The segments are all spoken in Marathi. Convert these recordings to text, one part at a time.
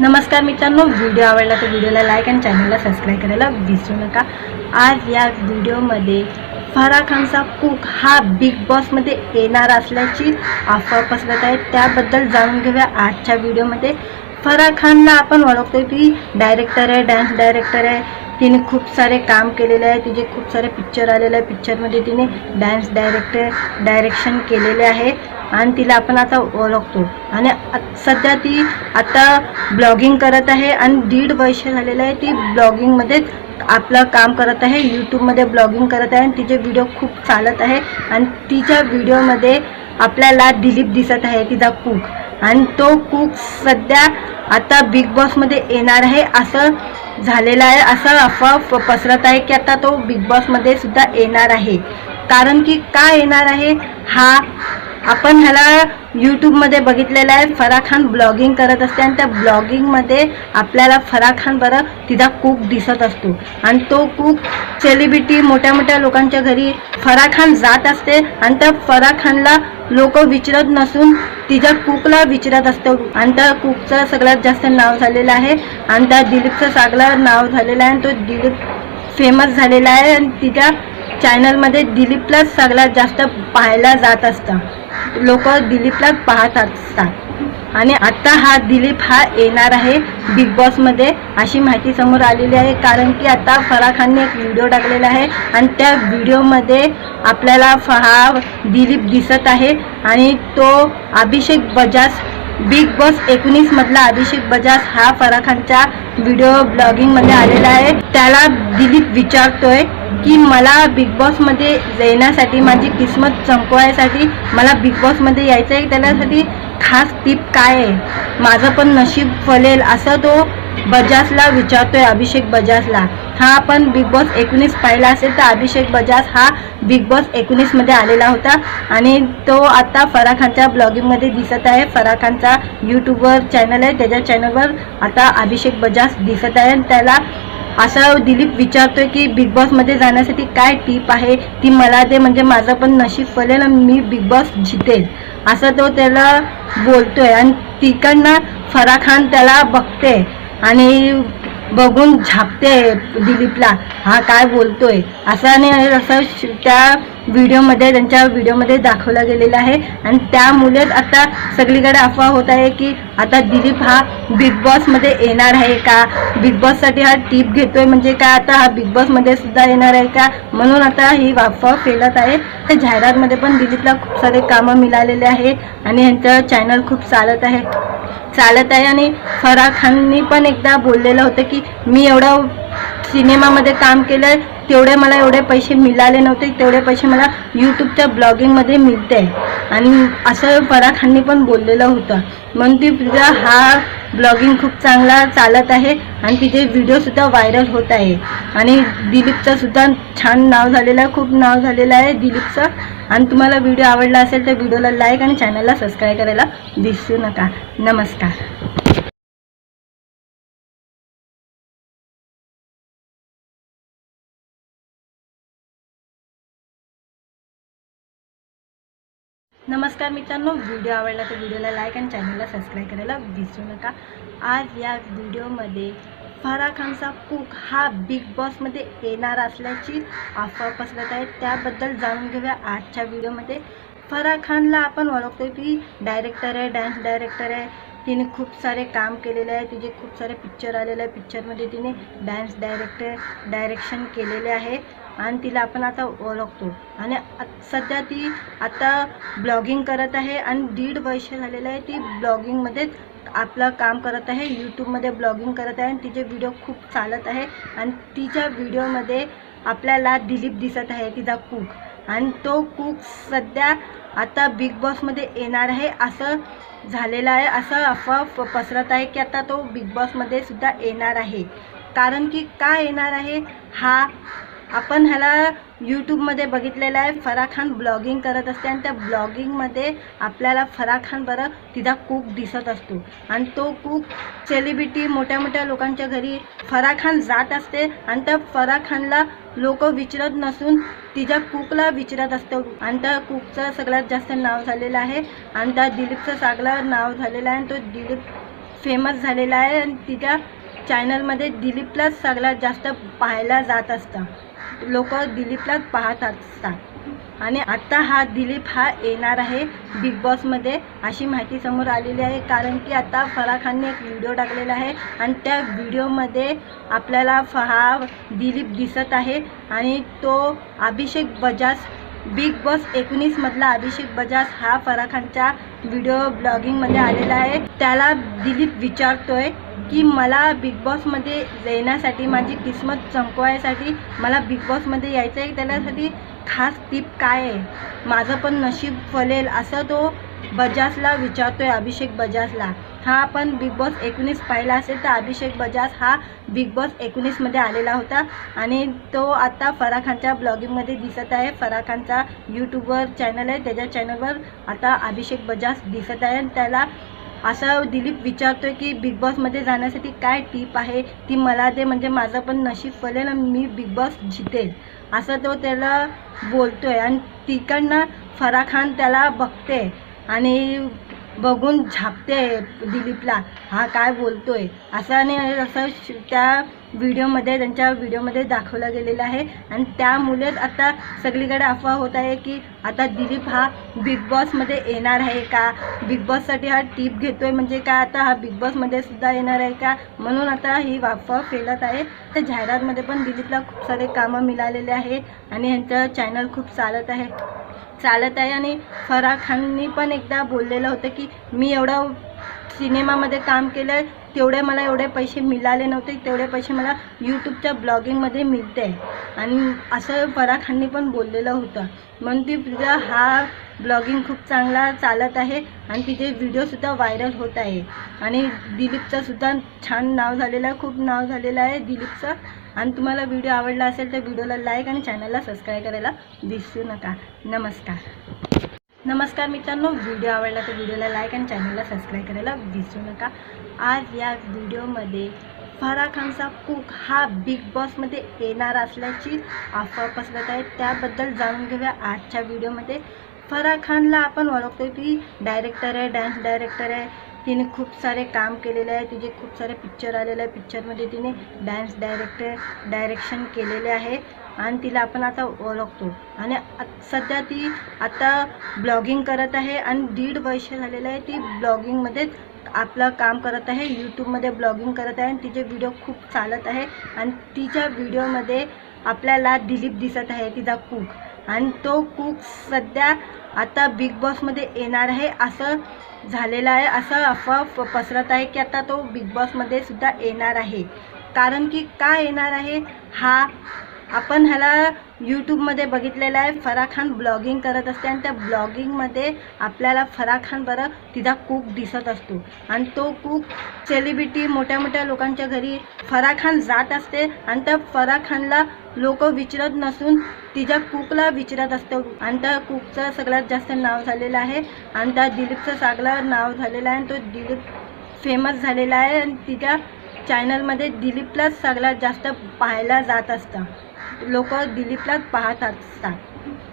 नमस्कार मित्रांनो व्हिडिओ आवडला तर व्हिडिओला लाईक आणि चॅनलला सबस्क्राईब करायला विसरू नका. आज या व्हिडिओमध्ये फराह खानचा कुक हा बिग बॉसमध्ये येणार असल्याची अफवा पसरत आहे. त्याबद्दल जाणून घेऊया आजच्या व्हिडिओमध्ये. फराह खानला आपण ओळखतो की डायरेक्टर आहे डान्स डायरेक्टर आहे. तिने खूप सारे काम केलेले आहे. तिचे खूप सारे पिक्चर आलेले आहे. पिक्चरमध्ये तिने डान्स डायरेक्टर डायरेक्शन केलेले आहे. आणि तिला आपण आता ओळखतो. आणि सध्या ती आता ब्लॉगिंग करत आहे आणि दीड वर्ष झालेलं आहे ती ब्लॉगिंगमध्ये आपलं काम करत आहे यूट्यूबमध्ये ब्लॉगिंग करत आहे आणि तिचे व्हिडिओ खूप चालत आहे. आणि तिच्या व्हिडिओमध्ये आपल्याला दिलीप दिसत आहे तिचा कुक आणि तो कुक सध्या आता बिग बॉसमध्ये येणार आहे असं झालेलं आहे असं अफवा पसरत आहे की आता तो बिग बॉसमध्ये सुद्धा येणार आहे. कारण की का येणार आहे? हा आपण ह्याला यूट्यूबमध्ये बघितलेलं आहे. फरा खान ब्लॉगिंग करत असते आणि त्या ब्लॉगिंगमध्ये आपल्याला फरा खान बरं तिचा कुक दिसत असतो. आणि तो कुक सेलिब्रिटी मोठ्या मोठ्या लोकांच्या घरी फरा खान जात असते आणि त्या फरा खानला लोक विचारत नसून तिच्या कुकला विचारत असतो. आणि त्या कुकचं सगळ्यात जास्त नाव झालेलं आहे. आणि त्या दिलीपचं सगळं नाव झालेलं आहे. आणि तो दिलीप फेमस झालेला आहे. आणि तिच्या चॅनलमध्ये दिलीपलाच सगळ्यात जास्त पाहायला जात असतं. लोक दिलीपलाच पाहत असतात. आणि आता हा दिलीप हा येणार आहे बिग बॉसमध्ये अशी माहिती समोर आलेली आहे. कारण की आता फराह खानने एक व्हिडिओ टाकलेला आहे. आणि त्या व्हिडिओमध्ये आपल्याला हा दिलीप दिसत आहे. आणि तो अभिषेक बजाज बिग बॉस एकोणीसमधला अभिषेक बजाज हा फराह खानच्या व्हिडिओ ब्लॉगिंगमध्ये आलेला आहे. त्याला दिलीप विचारतोय की मला बिग बॉसमध्ये येण्यासाठी माझी किस्मत चमकवायसाठी मला बिग बॉसमध्ये यायचं आहे त्याच्यासाठी खास टीप काय आहे? माझं पण नशीब फलेल असं तो बजाजला विचारतोय अभिषेक बजाजला. हा आपण बिग बॉस एकोणीस पाहिला असेल तर अभिषेक बजाज हा बिग बॉस एकोणीसमध्ये आलेला होता. आणि तो आता फराह खानच्या ब्लॉगिंगमध्ये दिसत आहे. फराह खानचा यूट्यूबवर चॅनल आहे. त्याच्या चॅनलवर आता अभिषेक बजाज दिसत आहे. त्याला असा दिलीप विचारतोय की बिग बॉसमध्ये जाण्यासाठी काय टीप आहे? ती मला दे म्हणजे माझं पण नशीब फलेल आणि मी बिग बॉस जितेल. असं तो त्याला बोलतोय. आणि तिकडनं फराह खान त्याला बघते. आणि बघून झापते दिलीपला हा काय बोलतोय? असं आणि असं श- त्या व्हिडिओमध्ये त्यांच्या व्हिडिओमध्ये दाखवलं गेलेलं आहे. आणि त्यामुळेच आता सगळीकडे अफवा होत आहे की आता दिलीप हा बिग बॉसमध्ये येणार आहे का? बिग बॉससाठी हा टीप घेतोय म्हणजे काय आता हा बिग बॉसमध्ये सुद्धा येणार आहे का? म्हणून आता ही अफवा फेलत आहे. त्या जाहिरातमध्ये पण दिलीपला खूप सारे कामं मिळालेले आहे आणि ह्यांचं चॅनल खूप चालत आहे. चालत आहे आणि फराह खाननी पण एकदा बोललेलं होतं की मी एवढं सिनेमामध्ये काम केलं तेवढे मला एवढे पैसे मिळाले नव्हते तेवढे पैसे मला यूट्यूबच्या ब्लॉगिंगमध्ये मिळते. आणि असं फराह खाननी पण बोललेलं होतं. म्हणून ती तुझा हा ब्लॉगिंग खूप चांगला चालत आहे आणि तिचे व्हिडिओसुद्धा व्हायरल होत आहे. आणि दिलीपचं सुद्धा छान नाव झालेलं आहे खूप नाव झालेलं आहे दिलीपचं. आणि तुम्हाला व्हिडिओ आवडला असेल तर व्हिडिओला लाईक आणि चॅनलला सबस्क्राईब करायला विसरू नका. नमस्कार. नमस्कार मित्रांनो व्हिडिओ आवडला तर व्हिडिओला लाईक आणि चॅनलला सबस्क्राईब करायला विसरू नका. आज या व्हिडिओमध्ये फराह खानचा कुक हा बिग बॉसमध्ये येणार असल्याची अफवा पसरत आहे. त्याबद्दल जाणून घेऊया आजच्या व्हिडिओमध्ये. फराह खानला आपण ओळखतो की डायरेक्टर आहे डान्स डायरेक्टर आहे. तिने खूप सारे काम केलेले आहे. तिचे खूप सारे पिक्चर आलेले आहे. पिक्चरमध्ये तिने डान्स डायरेक्टर डायरेक्शन केलेले आहे. आणि तिला आपण आता ओळखतो. आणि सध्या ती आता ब्लॉगिंग करत आहे. आणि दीड वर्ष झालेलं आहे ती ब्लॉगिंगमध्येच आपलं काम करत आहे यूट्यूबमध्ये ब्लॉगिंग करत आहे आणि तिचे व्हिडिओ खूप चालत आहे आणि तिच्या व्हिडिओमध्ये आपल्याला दिलीप दिसत आहे तिचा कुक आणि तो कुक सध्या आता बिग बॉसमध्ये येणार आहे. असं झालेलं आहे असं अफवा पसरत आहे की आता तो बिग बॉसमध्ये सुद्धा येणार आहे. कारण की का येणार आहे? हा आपण ह्याला यूट्यूबमध्ये बघितलेलं आहे फराह खान ब्लॉगिंग करत असते आणि त्या ब्लॉगिंगमध्ये आपल्याला फराह खान बरं तिचा कुक दिसत असतो. आणि तो कुक सेलिब्रिटी मोठ्या मोठ्या लोकांच्या घरी फराह खान जात असते आणि त्या फराह खानला लोक विचारत नसून तिच्या कुकला विचारत असतो. आणि त्या कुकचं सगळ्यात जास्त नाव झालेलं आहे आणि त्या दिलीपचं सगळं नाव झालेलं आहे आणि तो दिलीप फेमस झालेला आहे आणि तिच्या चॅनलमध्ये दिलीपलाच सगळ्यात जास्त पाहायला जात असतं. लोक दिलीपलाच पाहत असतात आणि आत्ता हा दिलीप हा येणार आहे बिग बॉसमध्ये अशी माहिती समोर आलेली आहे. कारण की आता फराह खानने एक व्हिडिओ टाकलेला आहे. आणि त्या व्हिडिओमध्ये आपल्याला फ हा दिलीप दिसत आहे. आणि तो अभिषेक बजाज बिग बॉस एकोणीसमधला अभिषेक बजाज हा फराह खानच्या व्हिडिओ ब्लॉगिंगमध्ये आलेला आहे. त्याला दिलीप विचारतोय की मला बिग बॉसमध्ये येण्यासाठी माझी किस्मत चमकवायसाठी मला बिग बॉसमध्ये यायचं आहे त्याच्यासाठी खास टीप काय आहे? माझं पण नशीब फलेल असं तो बजाजला विचारतोय अभिषेक बजाजला. हा आपण बिग बॉस एकोणीस पाहिला असेल तर अभिषेक बजाज हा बिग बॉस एकोणीसमध्ये आलेला होता. आणि तो आता फराह खानच्या ब्लॉगिंगमध्ये दिसत आहे. फराह खानचा यूट्यूबवर चॅनल आहे. त्याच्या चॅनलवर आता अभिषेक बजाज दिसत आहे. आणि त्याला असं दिलीप विचारतोय की बिग बॉसमध्ये जाण्यासाठी काय टीप आहे? ती मला दे. म्हणजे माझं पण नशीब फलेल आणि मी बिग बॉस जितेल. असं तो त्याला बोलतोय. आणि तिकडनं फराह खान त्याला बघते. आणि बघून झापते दिलीपला. हा काय बोलतोय? असं आणि असं श- त्या व्हिडिओमध्ये त्यांच्या व्हिडिओमध्ये दाखवलं गेलेलं आहे. आणि त्यामुळेच आता सगळीकडे अफवा होत आहे की आता दिलीप हा बिग बॉसमध्ये येणार आहे का? बिग बॉससाठी हा टीप घेतोय म्हणजे काय आता हा बिग बॉसमध्ये सुद्धा येणार आहे का? म्हणून आता ही अफवा फेलत आहे. तर जाहिरातमध्ये पण दिलीपला खूप सारे कामं मिळालेले आहे आणि ह्यांचं चॅनल खूप चालत आहे. चालत आहे आणि फराह खाननी पण एकदा बोललेलं होतं की मी एवढं सिनेमामध्ये काम केलं आहे तेवढे मला एवढे पैसे मिळाले नव्हते तेवढे पैसे मला यूट्यूबच्या ब्लॉगिंगमध्ये मिळते. आणि असं फराह खाननी पण बोललेलं होतं. म्हणून ती तुझा हा ब्लॉगिंग खूप चांगला चालत आहे आणि तिचे व्हिडिओसुद्धा व्हायरल होत आहे. आणि दिलीपचंसुद्धा छान नाव झालेलं आहे खूप नाव झालेलं आहे दिलीपचं. आणि तुम्हाला व्हिडिओ आवडला असेल तर व्हिडिओला लाईक आणि चॅनलला सबस्क्राईब करायला विसरू नका. नमस्कार. नमस्कार मित्रांनो व्हिडिओ आवडला तर व्हिडिओला लाईक आणि चॅनलला सबस्क्राईब करायला विसरू नका. आज या व्हिडिओमध्ये फराह खानचा कुक हा बिग बॉसमध्ये येणार असल्याची अफवा पसरत आहे. त्याबद्दल जाणून घेऊया आजच्या व्हिडिओमध्ये फराह खानला आपण ओळखतो की डायरेक्टर आहे डान्स डायरेक्टर आहे. तिने खूप सारे काम केलेले आहे. तिचे खूप सारे पिक्चर आलेले आहे. पिक्चरमध्ये तिने डान्स डायरेक्टर डायरेक्शन केलेले आहे. आणि तिला आपण आता ओळखतो. आणि सध्या ती आता ब्लॉगिंग करत आहे. आणि दीड वर्ष झालेलं आहे ती ब्लॉगिंगमध्येच आपलं काम करत आहे. यूट्यूबमध्ये ब्लॉगिंग करत आहे. आणि तिचे व्हिडिओ खूप चालत आहे. आणि तिच्या व्हिडिओमध्ये आपल्याला दिलीप दिसत आहे. तिचा कुक आणि तो कुक सध्या आता बिग बॉसमध्ये येणार आहे. असं झालेलं आहे. असं अफवा पसरत आहे की आता तो बिग बॉसमध्ये सुद्धा येणार आहे. कारण की का येणार आहे? हा आपण ह्याला यूट्यूबमध्ये बघितलेलं आहे फराह खान ब्लॉगिंग करत असते आणि त्या ब्लॉगिंगमध्ये आपल्याला फराह खान बरं तिचा कुक दिसत असतो. आणि तो कुक सेलिब्रिटी मोठ्या मोठ्या लोकांच्या घरी फराह खान जात असते आणि त्या फराह खानला लोक विचारत नसून तिच्या कुकला विचारत असतं. आणि त्या कुकचं सगळ्यात जास्त नाव झालेलं आहे आणि त्या दिलीपचं सगळं नाव झालेलं आहे आणि तो दिलीप फेमस झालेला आहे आणि तिच्या चॅनलमध्ये दिलीपलाच सगळ्यात जास्त पाहायला जात असतं. लोक दिलीपलाच पाहत असतात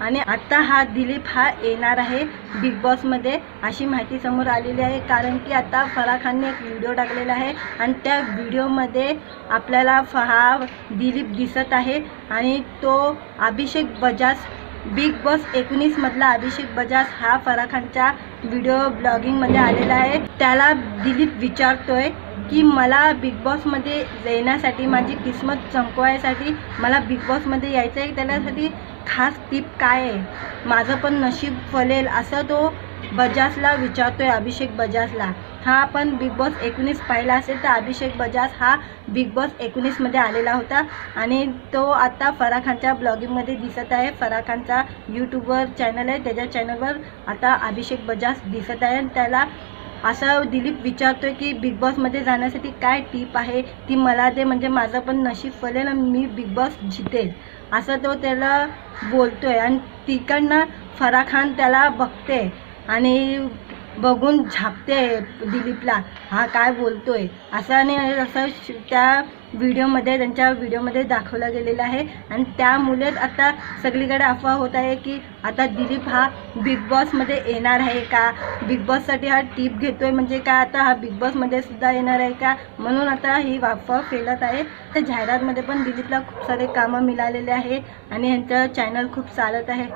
आणि आत्ता हा दिलीप हा येणार आहे बिग बॉसमध्ये अशी माहिती समोर आलेली आहे. कारण की आता फराह खानने एक व्हिडिओ टाकलेला आहे आणि त्या व्हिडिओमध्ये आपल्याला फ हा दिलीप दिसत आहे. आणि तो अभिषेक बजाज बिग बॉस एकोणीसमधला अभिषेक बजाज हा फराह खानच्या व्हिडिओ ब्लॉगिंगमध्ये आलेला आहे. त्याला दिलीप विचारतोय की मला बिग बॉसमध्ये येण्यासाठी माझी किस्मत चमकवायसाठी मला बिग बॉसमध्ये यायचं आहे त्याच्यासाठी खास टीप काय आहे? माझं पण नशीब फलेल असं तो बजाजला विचारतोय अभिषेक बजाजला. हा आपण बिग बॉस एकोणीस पाहिला असेल तर अभिषेक बजाज हा बिग बॉस एकोणीसमध्ये आलेला होता. आणि तो आता फराह खानच्या ब्लॉगिंगमध्ये दिसत आहे. फराह खानचा यूट्यूबवर चॅनल आहे. त्याच्या चॅनलवर आता अभिषेक बजाज दिसत आहे. आणि त्याला असं दिलीप विचारतोय की बिग बॉसमध्ये जाण्यासाठी काय टीप आहे? ती मला दे. म्हणजे माझं पण नशीब फलेल आणि मी बिग बॉस जितेल. असं तो त्याला बोलतोय. आणि तिकडनं फराह खान त्याला बघते. आणि बघून झापते दिलीपला. हा काय बोलतोय? असं आणि असं श- त्या व्हिडिओमध्ये त्यांच्या व्हिडिओमध्ये दाखवला गेलेला आहे. आणि त्यामुळेच आता सगळीकडे अफवा होत आहे की आता दिलीप हा बिग बॉसमध्ये येणार आहे का? बिग बॉससाठी हा टीप घेतोय म्हणजे का? आता हा बिग बॉसमध्ये सुद्धा येणार आहे का? म्हणून आता ही अफवा फेलत आहे. तर जाहिरातमध्ये पण दिलीपला खूप सारे कामं मिळालेले आहे आणि यांचं चॅनल खूप चालत आहे.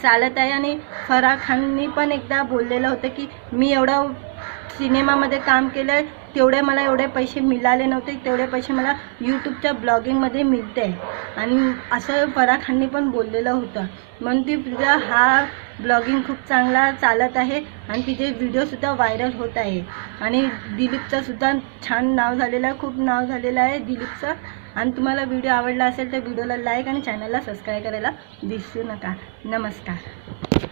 चालत आहे आणि फराह खाननी पण एकदा बोललेलं होतं की मी एवढं सिनेमामध्ये काम केलं आहे तेवढे मला एवढे पैसे मिळाले नव्हते तेवढे पैसे मला यूट्यूबच्या ब्लॉगिंगमध्ये मिळते. आणि असं फराह खाननी पण बोललेलं होतं. म्हणून ती तुझा हा ब्लॉगिंग खूप चांगला चालत आहे आणि तिचे व्हिडिओसुद्धा व्हायरल होत आहे. आणि दिलीपचंसुद्धा छान नाव झालेलं आहे खूप नाव झालेलं आहे दिलीपचं. आणि तुम्हाला व्हिडिओ आवडला असेल तर व्हिडिओला लाईक आणि चॅनलला सबस्क्राईब करायला विसरू नका. नमस्कार.